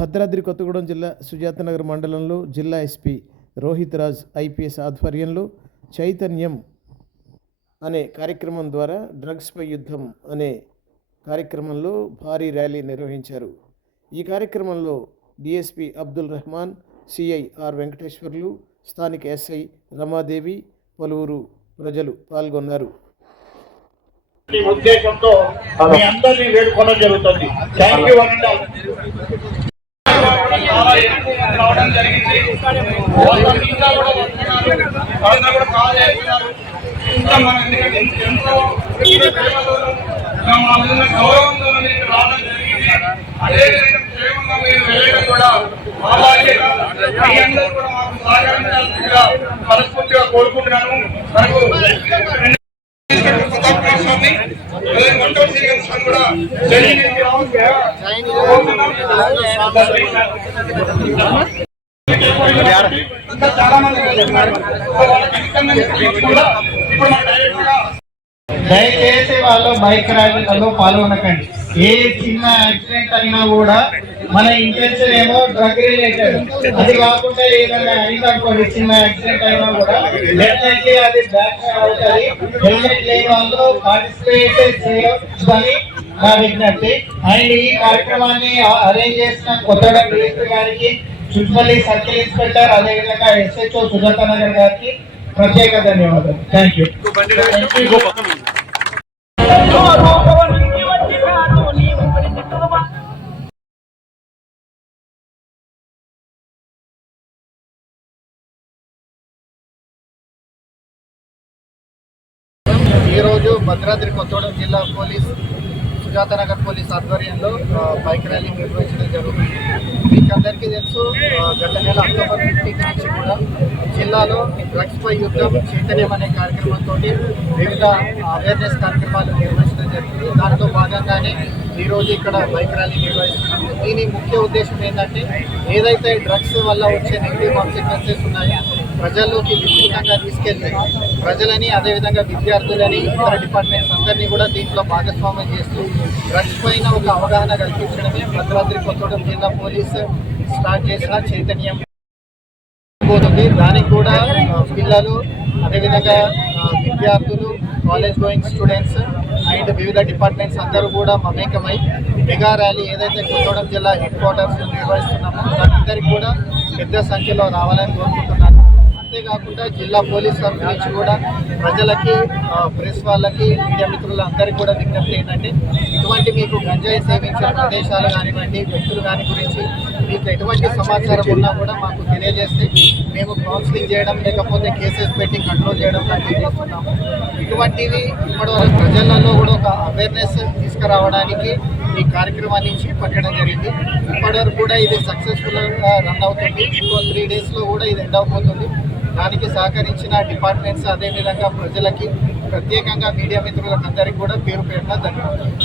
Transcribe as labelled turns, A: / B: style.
A: భద్రాద్రి కొత్తగూడెం జిల్లా సుజాతనగర్ మండలంలో జిల్లా ఎస్పీ రోహిత్ రాజ్ ఐపీఎస్ ఆధ్వర్యంలో చైతన్యం అనే కార్యక్రమం ద్వారా డ్రగ్స్పై యుద్ధం అనే కార్యక్రమంలో భారీ ర్యాలీ నిర్వహించారు. ఈ కార్యక్రమంలో DSP Abdul Rehman CI R Venkateswarlu స్థానిక ఎస్ఐ రమాదేవి పలువురు ప్రజలు పాల్గొన్నారు.
B: ఉద్దేశంతో మీ అందరినీ వేడుకోవడం జరుగుతుంది. థ్యాంక్ యూ అండ్ చాలా ఎక్కువ మంది రావడం జరిగింది వాళ్ళు ఇంకా కూడా వస్తున్నారు వాళ్ళని కూడా కాల్ చేస్తున్నారు ఇంకా మనం ఎందుకంటే ఎంతో ప్రేమతో మా మీద గౌరవంతో రావడం జరిగింది అదేవిధంగా మీరు వెళ్ళడం కూడా అలాగే మీ అందరూ కూడా మాకు సహకరించాల్సిందిగా మనస్ఫూర్తిగా కోరుకుంటున్నాను మనకు చాలా మంది
C: దయచేసి వాళ్ళు బైక్ ర్యాలీలలో పాల్గొనకండి. ఏ చిన్న యాక్సిడెంట్ అయినా కూడా మన ఇంటెన్షన్ ఏమో డ్రగ్ రిలేటెడ్ అది కాకుండా ఏదైనా అయిందనుకోండి చిన్న యాక్సిడెంట్ అయినా కూడా డెఫినెట్లీ అది బ్యాక్ అవుతుంది హెల్మెట్ లేని వాళ్ళు పార్టిసిపేట్ చేయొచ్చని నా విజ్ఞప్తి. అండ్ ఈ కార్యక్రమాన్ని అరేంజ్ చేసిన కొత్తగా డైరెక్టర్ గారికి చుట్టుపల్లి సర్కిల్ ఇన్స్పెక్టర్ అదేవిధంగా ఎస్హెచ్ఓ సుజాత నగర్ గారికి ప్రత్యేక ధన్యవాదాలు థ్యాంక్ యూ ఈరోజు భద్రాద్రి కొత్తగూడెం జిల్లా పోలీస్ సుజాతనగర్ పోలీస్ ఆధ్వర్యంలో బైక్ ర్యాలీ నిర్వహించడం జరుగుతుంది. మీకు అందరికీ తెలుసు గత నెల అక్టోబర్ ఫిఫ్టీన్త్ నుంచి కూడా జిల్లాలో డ్రగ్స్ పై యుద్ధం చైతన్యం అనే కార్యక్రమంతో వివిధ అవేర్నెస్ కార్యక్రమాలు నిర్వహించడం జరిగింది దాంతో భాగంగానే ఈరోజు ఇక్కడ బైక్ ర్యాలీ నిర్వహిస్తున్నాము దీని ముఖ్య ఉద్దేశం ఏంటంటే ఏదైతే డ్రగ్స్ వల్ల వచ్చే నెగిటివ్ కాన్సిక్వెన్సెస్ ఉన్నాయో ప్రజల్లోకి విస్తృతంగా తీసుకెళ్తే ప్రజలని అదేవిధంగా విద్యార్థులని ఇతర డిపార్ట్మెంట్స్ అందరినీ కూడా దీంట్లో భాగస్వామ్యం చేస్తూ డ్రగ్స్ పైన ఒక అవగాహన కల్పించడమే భద్రాద్రి కొత్తగూడెం జిల్లా పోలీసు స్టార్ట్ చేసిన చైతన్యం పోతుంది. దానికి కూడా పిల్లలు అదేవిధంగా విద్యార్థులు కాలేజ్ గోయింగ్ స్టూడెంట్స్ అండ్ వివిధ డిపార్ట్మెంట్స్ అందరూ కూడా మమేకమై మెగా ర్యాలీ ఏదైతే కొత్తగూడెం జిల్లా హెడ్ క్వార్టర్స్ నిర్వహిస్తున్నామో దానందరికీ కూడా పెద్ద సంఖ్యలో రావాలని కోరుకుంటున్నాను. అంతేకాకుండా జిల్లా పోలీస్ తరఫు నుంచి కూడా ప్రజలకి ప్రెస్ వాళ్ళకి మీడియా మిత్రులందరికీ కూడా విజ్ఞప్తి ఏంటంటే ఇటువంటి మీకు గంజాయి సేవించిన ప్రదేశాలు కానివ్వండి వ్యక్తులు కాని గురించి మీకు ఎటువంటి సమాచారం ఉన్నా కూడా మాకు తెలియజేస్తే మేము కౌన్సిలింగ్ చేయడం లేకపోతే కేసెస్ పెట్టి కంట్రోల్ చేయడం లాంటివి చేస్తున్నాము. ఇటువంటివి ఇప్పటివరకు ప్రజలలో కూడా ఒక అవేర్నెస్ తీసుకురావడానికి ఈ కార్యక్రమాన్ని చేపట్టడం జరిగింది. ఇప్పటివరకు కూడా ఇది సక్సెస్ఫుల్గా రన్ అవుతుంది. ఇంకో త్రీ డేస్లో కూడా ఇది ఎండ్ అవబోతుంది దానికి సహకరించిన డిపార్ట్మెంట్స్ అదేవిధంగా ప్రజలకి ప్రత్యేకంగా మీడియా మిత్రులకు అందరికీ కూడా పేరు పేరున ధన్యవాదాలు.